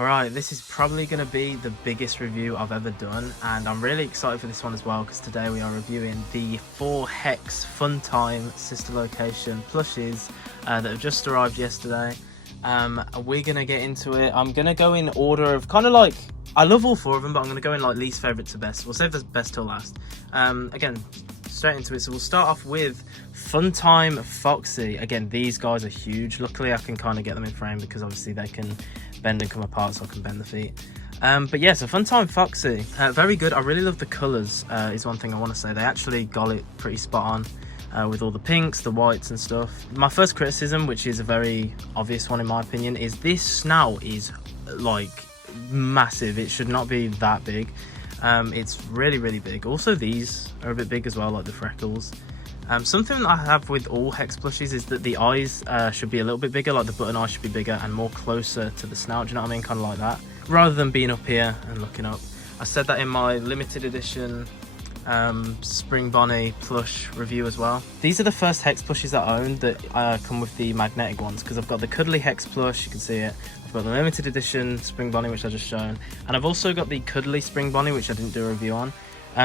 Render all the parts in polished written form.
Alright, this is probably going to be the biggest review I've ever done, and I'm really excited for this one as well because today we are reviewing the 4 Hex Funtime sister location plushies that have just arrived yesterday. We're going to get into it. I'm going to go in order of kind of like, I love all 4 of them, but I'm going to go in like least favourite to best. We'll save the best till last. Again, straight into it. So we'll start off with Funtime Foxy. Again, these guys are huge. Luckily I can kind of get them in frame because obviously they can bend and come apart, so I can bend the feet. But yeah, so Funtime Foxy, very good. I really love the colours, is one thing I want to say. They actually got it pretty spot on with all the pinks, the whites and stuff. My first criticism, which is a very obvious one in my opinion, is this snout is like massive. It should not be that big. It's really big. Also these are a bit big as well, like the freckles. Something I have with all Hex plushies is that the eyes should be a little bit bigger, like the button eye should be bigger and more closer to the snout, do you know what I mean? Kind of like that, rather than being up here and looking up. I said that in my limited edition Spring Bonnie plush review as well. These are the first Hex plushies that I own that come with the magnetic ones, because I've got the cuddly Hex plush, you can see it. I've got the limited edition Spring Bonnie, which I just shown, and I've also got the cuddly Spring Bonnie, which I didn't do a review on.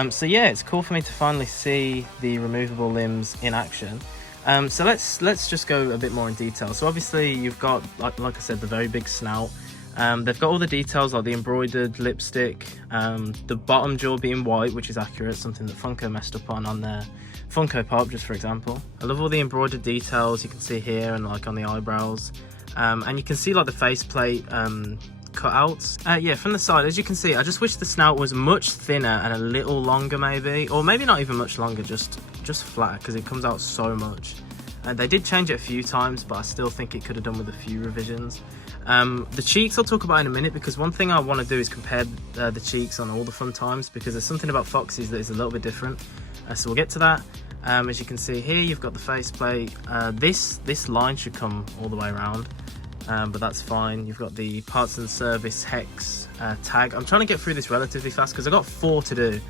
So yeah, it's cool for me to finally see the removable limbs in action. So let's just go a bit more in detail. So obviously you've got, like I said, the very big snout. They've got all the details like the embroidered lipstick, the bottom jaw being white, which is accurate, something that Funko messed up on their Funko Pop, just for example. I love all the embroidered details you can see here and like on the eyebrows. And you can see like the faceplate cutouts. Yeah, from the side, as you can see, I just wish the snout was much thinner and a little longer maybe, or maybe not even much longer, just flat, because it comes out so much. They did change it a few times, but I still think it could have done with a few revisions. The cheeks I'll talk about in a minute, because one thing I want to do is compare the cheeks on all the Funtimes, because there's something about Foxy's that is a little bit different. So we'll get to that. As you can see here, you've got the faceplate. This line should come all the way around. But that's fine. You've got the parts and service Hex tag. I'm trying to get through this relatively fast because I've got 4 to do,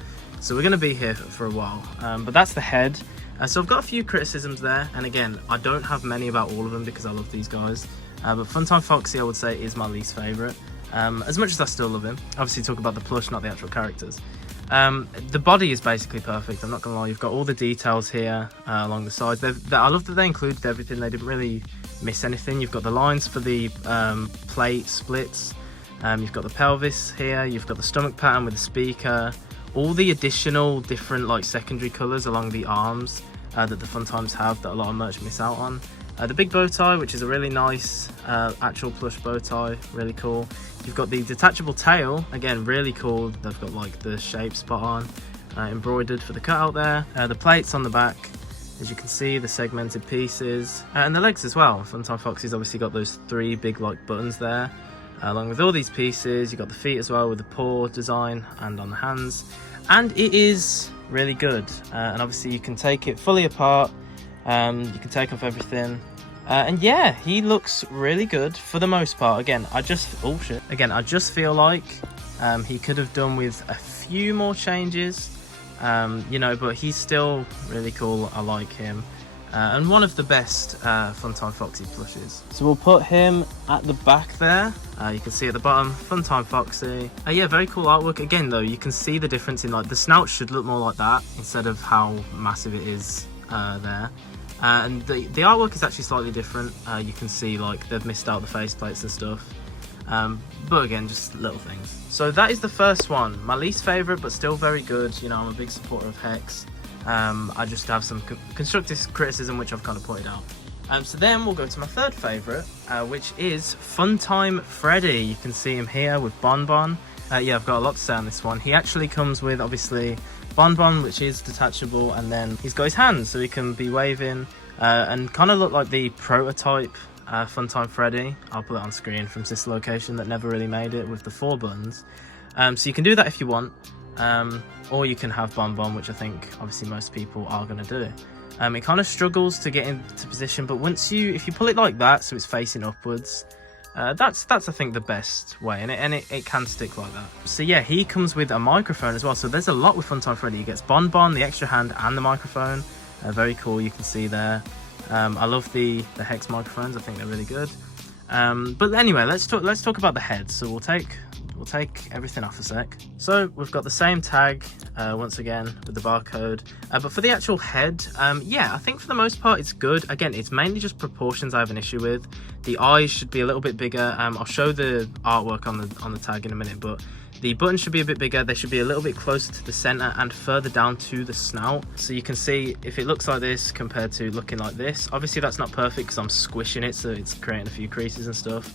so we're going to be here for a while. But that's the head. So I've got a few criticisms there, and again, I don't have many about all of them because I love these guys. But Funtime Foxy, I would say, is my least favourite, as much as I still love him. Obviously talk about the plush, not the actual characters. The body is basically perfect, I'm not gonna lie. You've got all the details here along the sides. I love that they included everything. They didn't really miss anything. You've got the lines for the plate splits, you've got the pelvis here, you've got the stomach pattern with the speaker, all the additional different like secondary colours along the arms that the Funtimes have that a lot of merch miss out on. The big bow tie, which is a really nice actual plush bow tie, really cool. You've got the detachable tail, again really cool. They've got like the shape spot on, embroidered for the cutout there. The plates on the back, as you can see, the segmented pieces, and the legs as well. Funtime Foxy's obviously got those 3 big like buttons there, along with all these pieces. You've got the feet as well with the paw design and on the hands, and it is really good. And obviously you can take it fully apart. You can take off everything, and yeah, he looks really good for the most part. Again, I just feel like he could have done with a few more changes, you know, but he's still really cool. I like him, and one of the best Funtime Foxy plushes. So we'll put him at the back there. You can see at the bottom, Funtime Foxy. Yeah, very cool artwork. Again though, you can see the difference in like the snout should look more like that instead of how massive it is there. And the artwork is actually slightly different. You can see like they've missed out the faceplates and stuff, but again, just little things. So that is the first one, my least favourite, but still very good. You know, I'm a big supporter of Hex. I just have some constructive criticism which I've kind of pointed out. So then we'll go to my third favourite, which is Funtime Freddy. You can see him here with Bonbon. Yeah, I've got a lot to say on this one. He actually comes with obviously Bonbon, which is detachable, and then he's got his hands so he can be waving and kind of look like the prototype Funtime Freddy. I'll put it on screen from sister location that never really made it with the 4 buttons. So you can do that if you want, or you can have Bonbon, which I think obviously most people are going to do. It kind of struggles to get into position, but if you pull it like that so it's facing upwards, that's I think the best way, and it can stick like that. So yeah, he comes with a microphone as well, so there's a lot with Funtime Freddy. He gets Bonbon, the extra hand, and the microphone. Very cool, you can see there. I love the Hex microphones, I think they're really good. But anyway, let's talk about the head. So we'll take everything off a sec. So we've got the same tag once again with the barcode, but for the actual head, yeah, I think for the most part it's good. Again, it's mainly just proportions I have an issue with. The eyes should be a little bit bigger. I'll show the artwork on the tag in a minute, but the buttons should be a bit bigger. They should be a little bit closer to the center and further down to the snout. So you can see if it looks like this compared to looking like this. Obviously that's not perfect because I'm squishing it, so it's creating a few creases and stuff.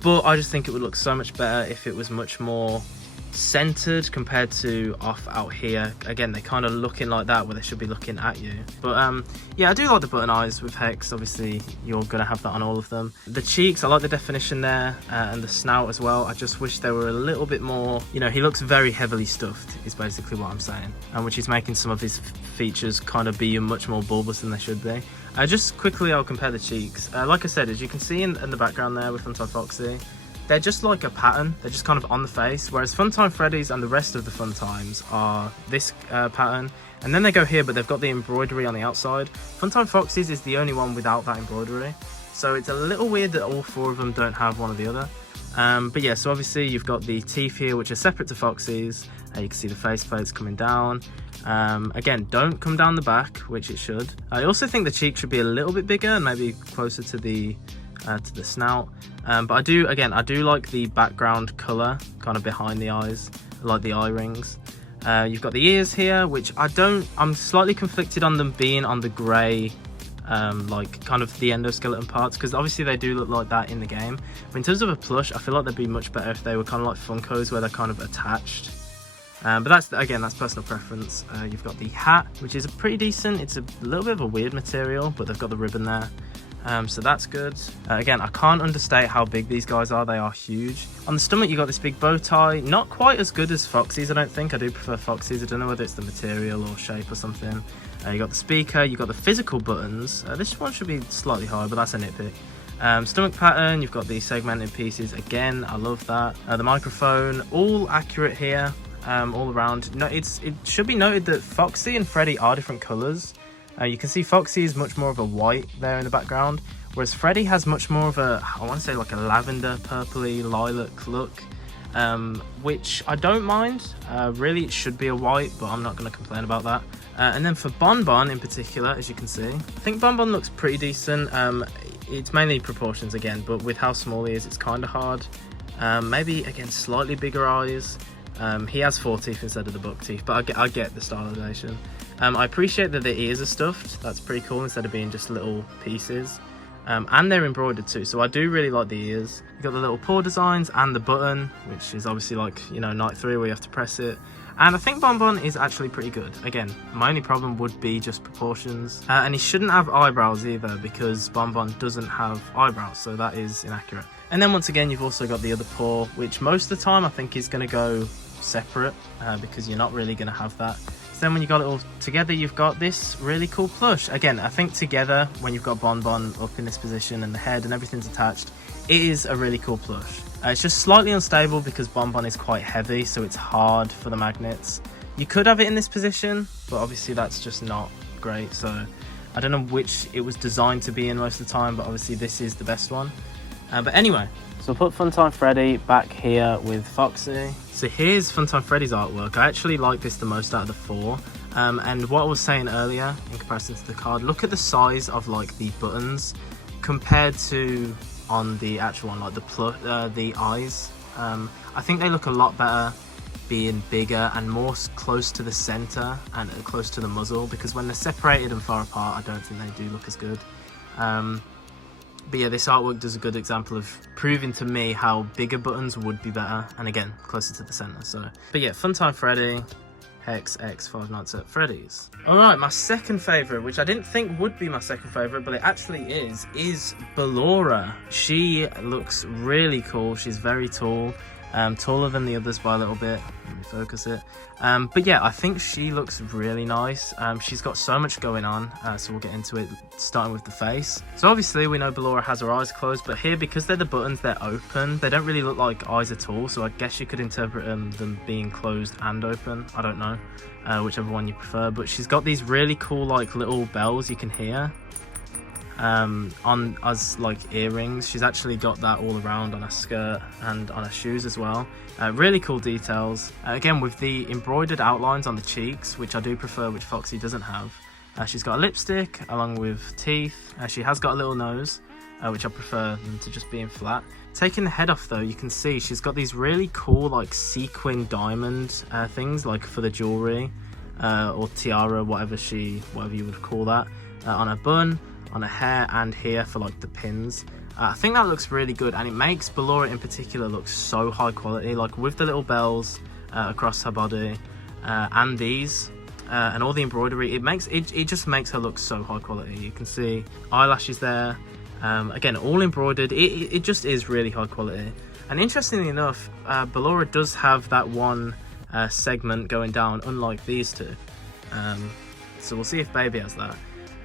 But I just think it would look so much better if it was much more centered compared to off out here. Again, they're kind of looking like that where they should be looking at you. But yeah, I do like the button eyes with Hex. Obviously you're gonna have that on all of them. The cheeks, I like the definition there, and the snout as well. I just wish they were a little bit more, you know, he looks very heavily stuffed is basically what I'm saying, and which is making some of his features kind of be much more bulbous than they should be. Just quickly, I'll compare the cheeks. Like I said, as you can see in the background there with Funtime Foxy, they're just like a pattern. They're just kind of on the face, whereas Funtime Freddy's and the rest of the Funtimes are this pattern, and then they go here, but they've got the embroidery on the outside. Funtime Foxy's is the only one without that embroidery, so it's a little weird that all four of them don't have one or the other. But yeah, so obviously you've got the teeth here, which are separate to Foxy's. You can see the face plates coming down. Again, don't come down the back, which it should. I also think the cheek should be a little bit bigger and maybe closer to the snout. But I do like the background color kind of behind the eyes. I like the eye rings. You've got the ears here, which I'm slightly conflicted on them being on the gray, like kind of the endoskeleton parts, because obviously they do look like that in the game. But in terms of a plush, I feel like they'd be much better if they were kind of like Funkos, where they're kind of attached. But that's personal preference. You've got the hat, which is pretty decent. It's a little bit of a weird material, but they've got the ribbon there. So that's good. Again, I can't understate how big these guys are. They are huge. On the stomach, you got this big bow tie. Not quite as good as Foxy's, I don't think. I do prefer Foxy's. I don't know whether it's the material or shape or something. You got the speaker. You got the physical buttons. This one should be slightly higher, but that's a nitpick. Stomach pattern, you've got the segmented pieces. Again, I love that. The microphone, all accurate here. All around. No, it should be noted that Foxy and Freddy are different colors. You can see Foxy is much more of a white there in the background, whereas Freddy has much more of a, I want to say like a lavender, purpley, lilac look, which I don't mind. Really, it should be a white, but I'm not going to complain about that. And then for Bonbon in particular, as you can see, I think Bonbon looks pretty decent. It's mainly proportions again, but with how small he is, it's kind of hard. Maybe, again, slightly bigger eyes. He has 4 teeth instead of the buck teeth, but I get the stylization. I appreciate that the ears are stuffed. That's pretty cool instead of being just little pieces. And they're embroidered too, so I do really like the ears. You've got the little paw designs and the button, which is obviously like, you know, Night 3 where you have to press it. And I think Bonbon is actually pretty good. Again, my only problem would be just proportions. And he shouldn't have eyebrows either, because Bonbon doesn't have eyebrows, so that is inaccurate. And then once again, you've also got the other paw, which most of the time I think is going to go separate, because you're not really going to have that. So then when you got it all together, you've got this really cool plush. Again, I think together, when you've got Bonbon up in this position and the head and everything's attached, it is a really cool plush. It's just slightly unstable because Bonbon is quite heavy, so it's hard for the magnets. You could have it in this position, but obviously that's just not great. So I don't know which it was designed to be in most of the time, but obviously this is the best one. But anyway, so I'll put Funtime Freddy back here with Foxy. So here's Funtime Freddy's artwork. I actually like this the most out of the 4. And what I was saying earlier in comparison to the card, look at the size of like the buttons compared to on the actual one, like the eyes. I think they look a lot better being bigger and more close to the center and close to the muzzle, because when they're separated and far apart, I don't think they do look as good. But yeah, this artwork does a good example of proving to me how bigger buttons would be better, and again, closer to the center. So, but yeah, Funtime Freddy, Hex X Five Nights at Freddy's. Alright, my second favourite, which I didn't think would be my second favourite, but it actually is Ballora. She looks really cool. She's very tall, taller than the others by a little bit. Let me focus it. But yeah, I think she looks really nice. She's got so much going on, so we'll get into it, starting with the face. So obviously we know Ballora has her eyes closed, but here, because they're the buttons, they're open. They don't really look like eyes at all, so I guess you could interpret them being closed and open. I don't know, whichever one you prefer. But she's got these really cool like little bells you can hear. on as like earrings. She's actually got that all around on her skirt and on her shoes as well. Really cool details. Again, with the embroidered outlines on the cheeks, which I do prefer, which Foxy doesn't have. She's got a lipstick along with teeth. She has got a little nose, which I prefer them to just being flat. Taking the head off though, you can see she's got these really cool like sequin diamond things, like for the jewelry or tiara, whatever you would call that, on her bun, on her hair, and here for like the pins. I think that looks really good, and it makes Ballora in particular look so high quality, like with the little bells across her body and these and all the embroidery. It just makes her look so high quality. You can see eyelashes there. Again, all embroidered. It just is really high quality. And interestingly enough, Ballora does have that one segment going down, unlike these two. So we'll see if Baby has that.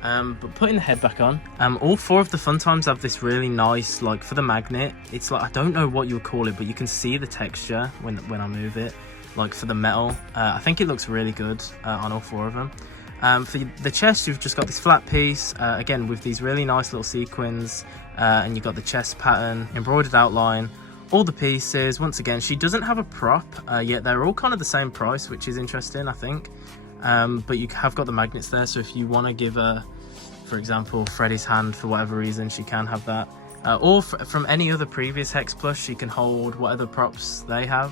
But putting the head back on, all four of the Funtimes have this really nice, like for the magnet, it's like, I don't know what you would call it, but you can see the texture when I move it, like for the metal. I think it looks really good on all four of them. For the chest, you've just got this flat piece, again with these really nice little sequins, and you've got the chest pattern, embroidered outline, all the pieces. Once again, she doesn't have a prop, yet they're all kind of the same price, which is interesting, I think. But you have got the magnets there, so if you want to give her, for example, Freddy's hand for whatever reason, she can have that. Or from any other previous Hex Plush, she can hold whatever props they have.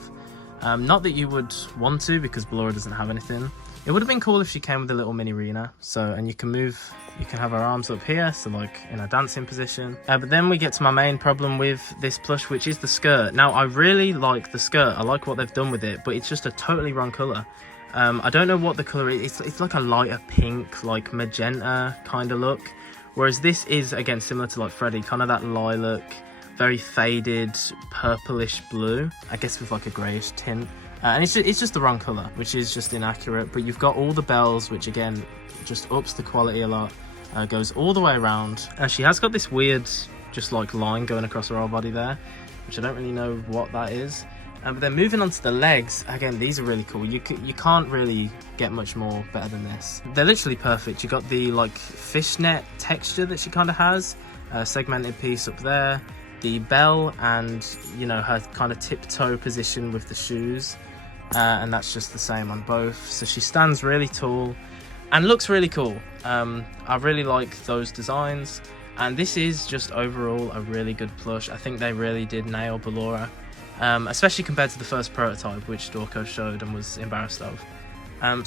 Not that you would want to, because Ballora doesn't have anything. It would have been cool if she came with a little mini Rena. So, and you can have her arms up here, so like in a dancing position. But then we get to my main problem with this plush, which is the skirt. Now, I really like the skirt. I like what they've done with it, but it's just a totally wrong colour. I don't know what the colour is. It's like a lighter pink, like magenta kind of look. Whereas this is, again, similar to like Freddy, kind of that lilac, very faded, purplish blue. I guess with like a greyish tint. And it's just the wrong colour, which is just inaccurate. But you've got all the bells, which again, just ups the quality a lot. Goes all the way around. She has got this weird, just like line going across her whole body there, which I don't really know what that is. But then moving on to the legs, again, these are really cool. You can't really get much more better than this. They're literally perfect. You got the like fishnet texture that she kind of has, segmented piece up there, the bell, and you know, her kind of tiptoe position with the shoes, and that's just the same on both. So she stands really tall and looks really cool. I really like those designs, and this is just overall a really good plush. I think they really did nail Ballora. Especially compared to the first prototype, which Dorco showed and was embarrassed of.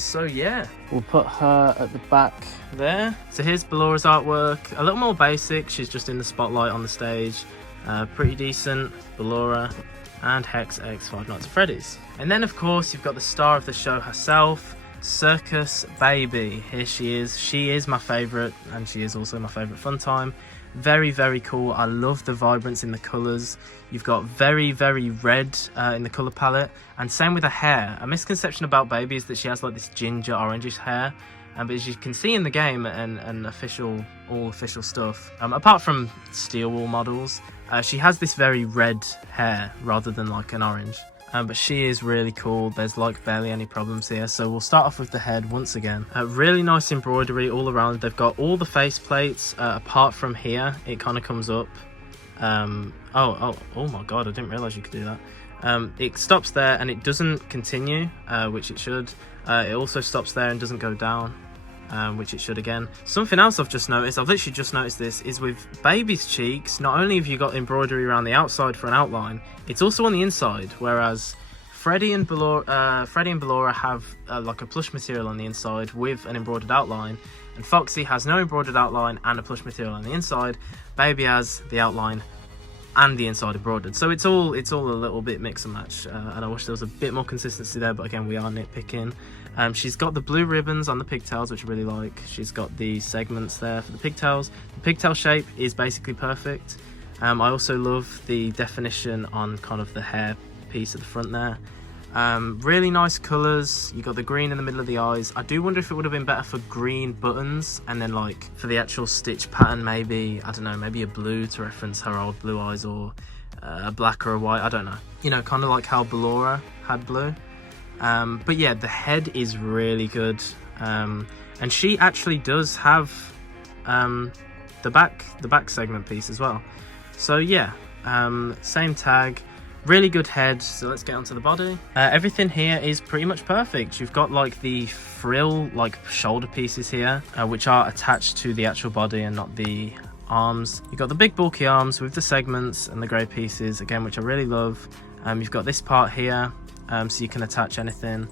So yeah, we'll put her at the back there. So here's Ballora's artwork, a little more basic. She's just in the spotlight on the stage. Pretty decent, Ballora and Hex X Five Nights at Freddy's. And then of course you've got the star of the show herself, Circus Baby. Here she is. She is my favourite, and she is also my favourite Funtime. Very, very cool. I love the vibrance in the colours. You've got very, very red in the colour palette, and same with her hair. A misconception about Baby is that she has like this ginger orangish hair, but as you can see in the game and all official stuff, apart from Steel Wool models, she has this very red hair rather than like an orange. But she is really cool. There's like barely any problems here. So we'll start off with the head once again. Really nice embroidery all around. They've got all the face plates apart from here. It kind of comes up. Oh my god, I didn't realize you could do that. It stops there and it doesn't continue, which it should. It also stops there and doesn't go down, which it should again. Something else I've just noticed, I've literally just noticed this, is with Baby's cheeks, not only have you got embroidery around the outside for an outline, it's also on the inside, whereas Freddy and Ballora have like a plush material on the inside with an embroidered outline, and Foxy has no embroidered outline and a plush material on the inside. Baby has the outline and the inside embroidered, so it's all a little bit mix and match, and I wish there was a bit more consistency there, but again, we are nitpicking. She's got the blue ribbons on the pigtails, which I really like. She's got the segments there for the pigtails. The pigtail shape is basically perfect. I also love the definition on kind of the hair piece at the front there. Really nice colours. You got the green in the middle of the eyes. I do wonder if it would have been better for green buttons, and then like for the actual stitch pattern, maybe, I don't know, maybe a blue to reference her old blue eyes, or a black or a white, I don't know. You know, kind of like how Ballora had blue. But yeah, the head is really good. And she actually does have the back segment piece as well. So yeah, same tag, really good head. So let's get onto the body. Everything here is pretty much perfect. You've got like the frill like shoulder pieces here, which are attached to the actual body and not the arms. You've got the big bulky arms with the segments and the grey pieces again, which I really love. You've got this part here, so you can attach anything.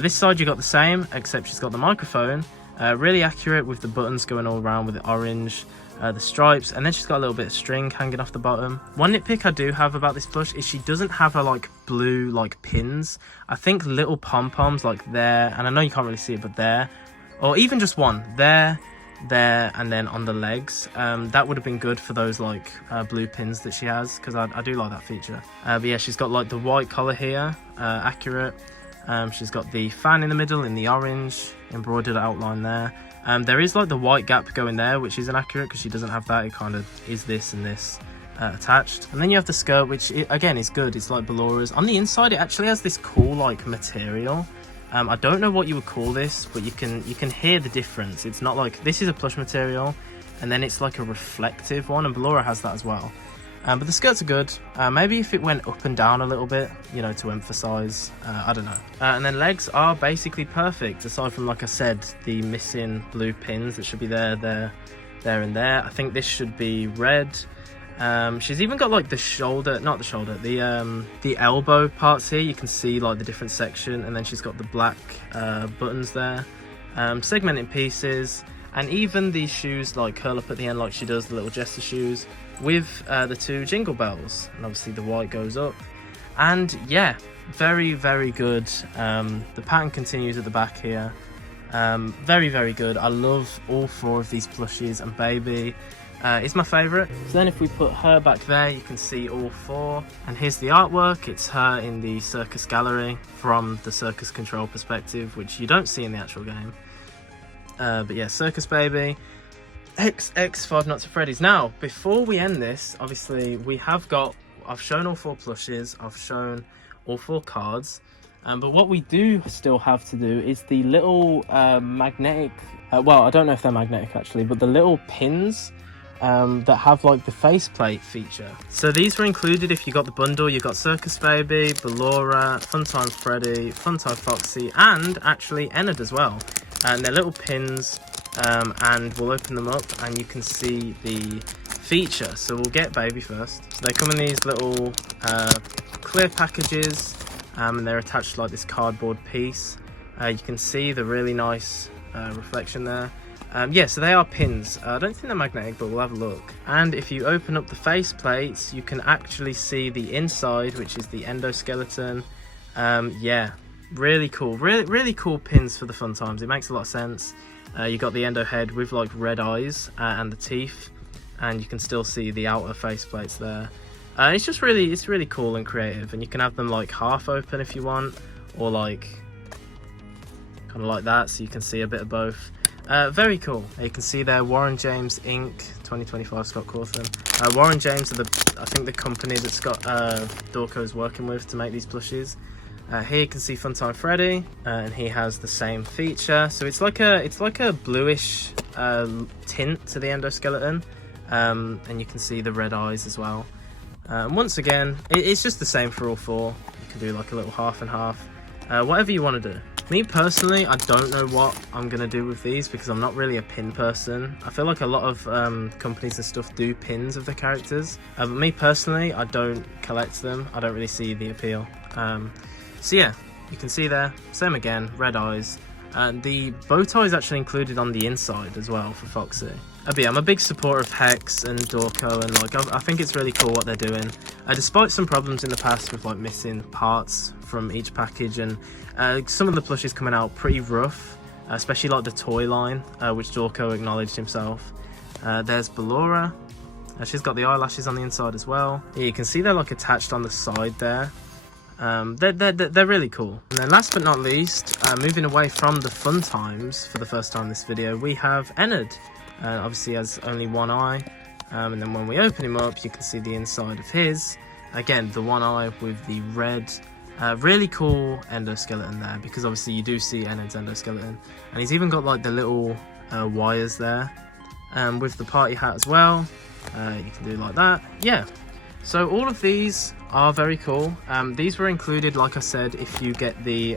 This side you got the same, except she's got the microphone, really accurate with the buttons going all around with the orange, the stripes, and then she's got a little bit of string hanging off the bottom. One nitpick I do have about this plush is she doesn't have her like blue like pins. I think little pom-poms like there, and I know you can't really see it, but there, or even just one there, and then on the legs. That would have been good for those like blue pins that she has, because I do like that feature. But yeah, she's got like the white collar here, accurate. She's got the fan in the middle in the orange, embroidered outline there. There is like the white gap going there, which isn't accurate because she doesn't have that. It kind of is this and this attached. And then you have the skirt, which again is good. It's like Ballora's. On the inside, it actually has this cool like material. I don't know what you would call this, but you can hear the difference. It's not like, this is a plush material, and then it's like a reflective one, and Ballora has that as well. But the skirts are good. Maybe if it went up and down a little bit, you know, to emphasize, I don't know. And then legs are basically perfect, aside from, like I said, the missing blue pins that should be there, and there. I think this should be red. She's even got like the shoulder, not the shoulder, the elbow parts here. You can see like the different section, and then she's got the black buttons there, segmented pieces, and even these shoes like curl up at the end like she does, the little jester shoes with the two jingle bells, and obviously the white goes up. And yeah, very good. The pattern continues at the back here. Very good. I love all four of these plushies, and Baby is my favourite. So then if we put her back there, you can see all four. And here's the artwork. It's her in the circus gallery from the circus control perspective, which you don't see in the actual game. But yeah, Circus Baby, XX, Five Nights at Freddy's. Now, before we end this, obviously I've shown all four plushes, I've shown all four cards. But what we do still have to do is the little magnetic, well, I don't know if they're magnetic actually, but the little pins that have like the faceplate feature. So these were included if you got the bundle. You got Circus Baby, Ballora, Funtime Freddy, Funtime Foxy, and actually Ennard as well. And they're little pins, and we'll open them up and you can see the feature. So we'll get Baby first. So they come in these little clear packages, and they're attached to like this cardboard piece. You can see the really nice reflection there. Yeah, so they are pins. I don't think they're magnetic, but we'll have a look. And if you open up the face plates, you can actually see the inside, which is the endoskeleton. Yeah, really cool. Really cool pins for the fun times. It makes a lot of sense. You got the endo head with like red eyes and the teeth, and you can still see the outer face plates there. It's just really cool and creative, and you can have them like half open if you want, or like kind of like that, so you can see a bit of both. Very cool. You can see there Warren James Inc. 2025 Scott Cawthon. Warren James are I think the company that Scott Dorco is working with to make these plushies. Here you can see Funtime Freddy, and he has the same feature. So it's like a bluish tint to the endoskeleton, and you can see the red eyes as well. Once again, it's just the same for all four. You can do like a little half and half, whatever you want to do. Me personally, I don't know what I'm going to do with these because I'm not really a pin person. I feel like a lot of companies and stuff do pins of their characters. But me personally, I don't collect them. I don't really see the appeal. So yeah, you can see there, same again, red eyes. The bow tie is actually included on the inside as well for Foxy. But yeah, I'm a big supporter of Hex and Dorco, and like I think it's really cool what they're doing. Despite some problems in the past with like missing parts from each package, and some of the plushies coming out pretty rough, especially like the toy line, which Dorco acknowledged himself. There's Ballora. She's got the eyelashes on the inside as well. Yeah, you can see they're like attached on the side there. They're really cool. And then last but not least, moving away from the fun times for the first time in this video, we have Ennard. Obviously has only one eye, and then when we open him up, you can see the inside of his. Again, the one eye with the red, really cool endoskeleton there, because obviously you do see Ennard's endoskeleton, and he's even got like the little wires there, with the party hat as well. You can do like that. Yeah, so all of these are very cool. These were included, like I said, if you get the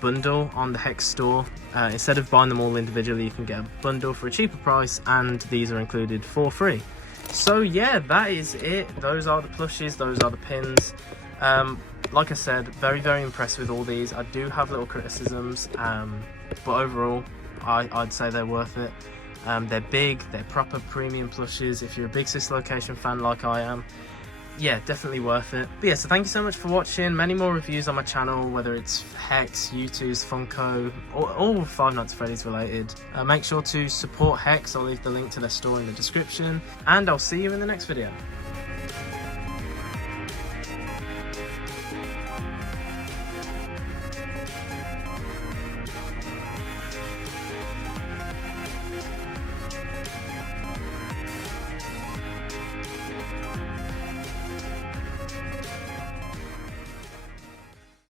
bundle on the Hex store. Instead of buying them all individually, you can get a bundle for a cheaper price, and these are included for free. So yeah, that is it. Those are the plushies, those are the pins. Like I said, very impressed with all these. I do have little criticisms, but overall I'd say they're worth it. They're big, they're proper premium plushies. If you're a big Sister Location fan like I am, yeah, definitely worth it. But yeah, so thank you so much for watching. Many more reviews on my channel, whether it's Hex, U2's, Funko, all Five Nights at Freddy's related. Make sure to support Hex. I'll leave the link to their store in the description, and I'll see you in the next video.